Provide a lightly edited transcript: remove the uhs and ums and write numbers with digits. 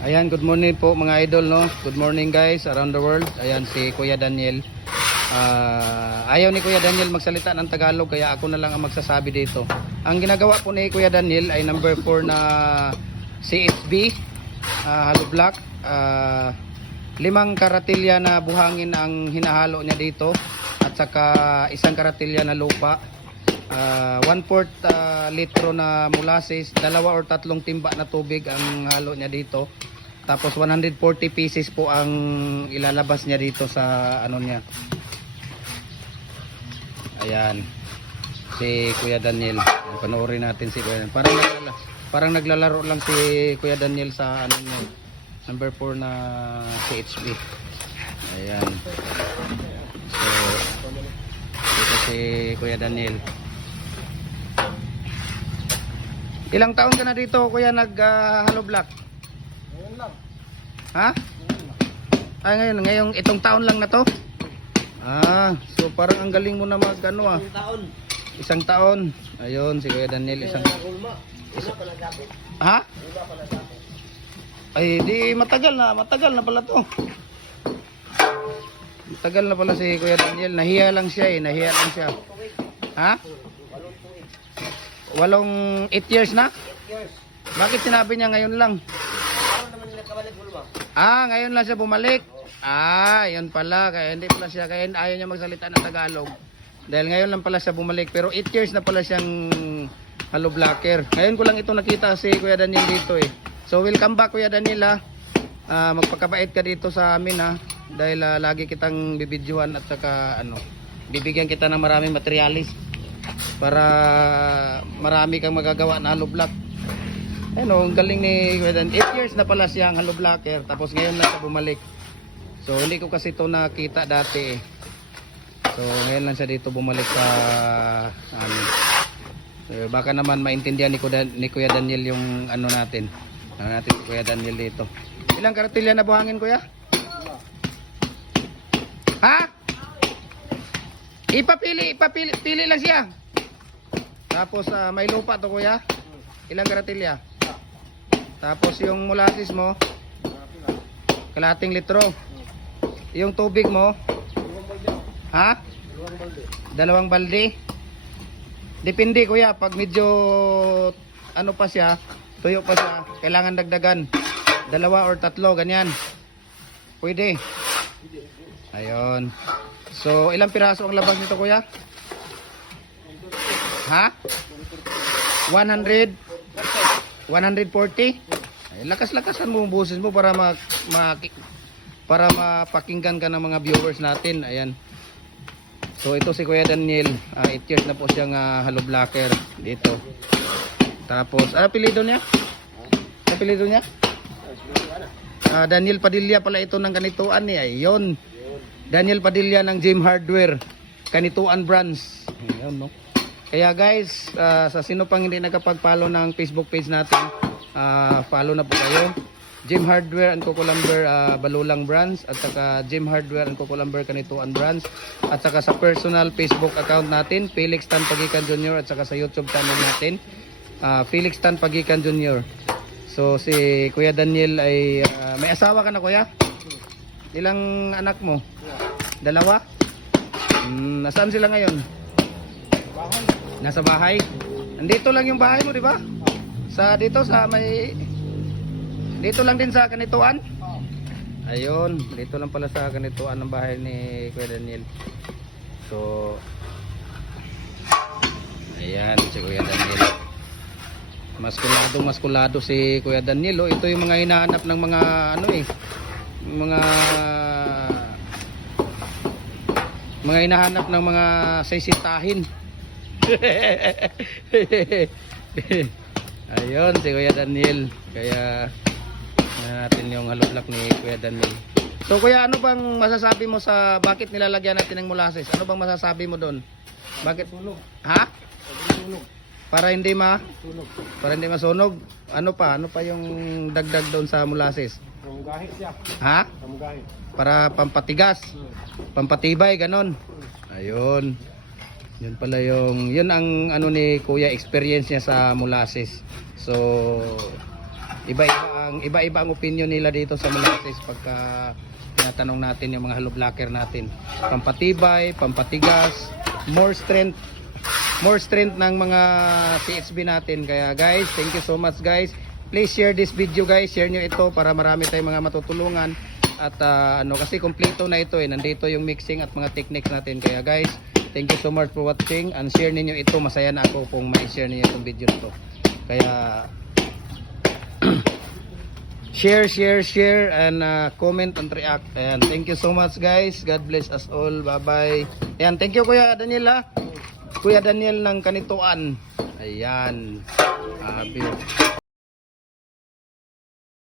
Ayan, good morning po mga idol, no? Good morning guys around the world. Ayan si Kuya Daniel. Ayaw ni Kuya Daniel magsalita ng Tagalog, kaya ako na lang ang magsasabi dito. Ang ginagawa po ni Kuya Daniel ay number 4 na CHB hollow block. 5 karatilya na buhangin ang hinahalo niya dito, at saka 1 karatilya na lupa, 1/4 litro na molasses, 2 or 3 timba na tubig ang halo niya dito. Tapos 140 pieces po ang ilalabas niya dito sa ano niya. Ayan si Kuya Daniel. Panoorin natin si Kuya Daniel. Parang naglalaro lang si Kuya Daniel sa ano niya, number 4 na CHB. Ayan. So dito si Kuya Daniel. Ilang taon ka na dito, Kuya, hollow block? Ngayon lang. Ha? Ay, ngayong itong taon lang na to? So parang ang galing mo na mag ano Taon. 1 taon. Ayun, si Kuya Daniel isang. Ha? Ay, di matagal na pala to. Matagal na pala si Kuya Daniel. Nahiya lang siya. Ha? 8 years na? 8 years. Bakit sinabi niya ngayon lang? Ano naman nila kabalik Bulma? Ngayon lang siya bumalik. Yun pala. Kaya hindi pala siya. Kaya ayaw niya magsalita ng Tagalog. Dahil ngayon lang pala siya bumalik. Pero 8 years na pala siyang hollow blocker. Ngayon ko lang ito nakita si Kuya Daniel dito eh. So welcome back Kuya Daniel ha. Magpakabait ka dito sa amin ha. Dahil lagi kitang bibidyohan at saka bibigyan kita ng maraming materialis para marami kang magagawa na hollow block. Ang galing ni Kuya Daniel. 8 years na pala siyang hollow blocker. Tapos ngayon lang siya bumalik. So hindi ko kasi ito nakita dati eh. So ngayon lang siya dito bumalik sa so, baka naman maintindihan ni Kuya Daniel yung natin. Natin si Kuya Daniel dito. Ilang karatilya na buhangin, Kuya? Ha? Pili lang siya. Tapos may lupa to, Kuya. Ilang karatilya? Tapos yung molasses mo, kalating litro. Yung tubig mo, ha? 2 balde. Depende, Kuya, pag medyo pa siya, tuyo pa siya, kailangan dagdagan 2 or 3, ganyan. Pwede. Ayun. So ilang piraso ang labas nito, Kuya? Ha? 100? 140? Ay, lakas-lakasan mo ang boses mo para para mapakinggan ka ng mga viewers natin. Ayan. So ito si Kuya Daniel, 8 years na po siyang hollow blocker dito. Tapos, apelyido niya? Apelyido niya? Daniel Padilla pala ito ng Kanituan niya. Ayun. Daniel Padilla ng Gym Hardware, Kanituan branch. Ayun, no? Kaya guys, sa sino pang hindi nakapag-follow ng Facebook page natin, follow na po kayo. Gym Hardware and Cocolumber Balulang branch, at saka Gym Hardware and Cocolumber Kanituan branch, at saka sa personal Facebook account natin, Felix Tan Pagikan Jr., at saka sa YouTube channel natin, Felix Tan Pagikan Jr. So si Kuya Daniel ay may asawa ka na, Kuya? Ilang anak mo? 2? Nasaan sila ngayon? Nasa bahay. Nandito lang yung bahay mo, di ba? Dito lang din sa Kanituan? Ayun, dito lang pala sa Kanituan ng bahay ni Kuya Daniel. So ayan si Kuya Daniel. Maskulado si Kuya Daniel. Ito yung mga hinahanap ng mga mga hinahanap ng mga sisitahin. Ayun si Kuya Daniel. Kaya natin yung hollow block ni Kuya Daniel. So Kuya, ano bang masasabi mo sa bakit nilalagyan natin ng molasses? Ano bang masasabi mo doon? Bakit? Ha? Para hindi masunog. Ano pa yung dagdag doon sa molasses? Kamugahit siya. Ha? Kamugahit. Para pampatigas, pampatibay, ganon. Ayun. Yun pala yun ang ni Kuya, experience niya sa molasses. So iba-iba ang iba-iba ang opinion nila dito sa molasses pagka tinatanong natin yung mga hollow blocker natin. Pampatibay, pampatigas, more strength ng mga CHB natin. Kaya guys, thank you so much guys. Please share this video guys, share nyo ito para marami tayong mga matutulungan. At kasi kompleto na ito nandito yung mixing at mga techniques natin. Kaya guys, thank you so much for watching and share ninyo ito. Masaya na ako kung ma-share ninyo itong video na to. Kaya share and comment and react. Ayan, thank you so much guys. God bless us all. Bye bye. Ayan, thank you Kuya Daniel Kuya Daniel ng Kanituan. Ayan.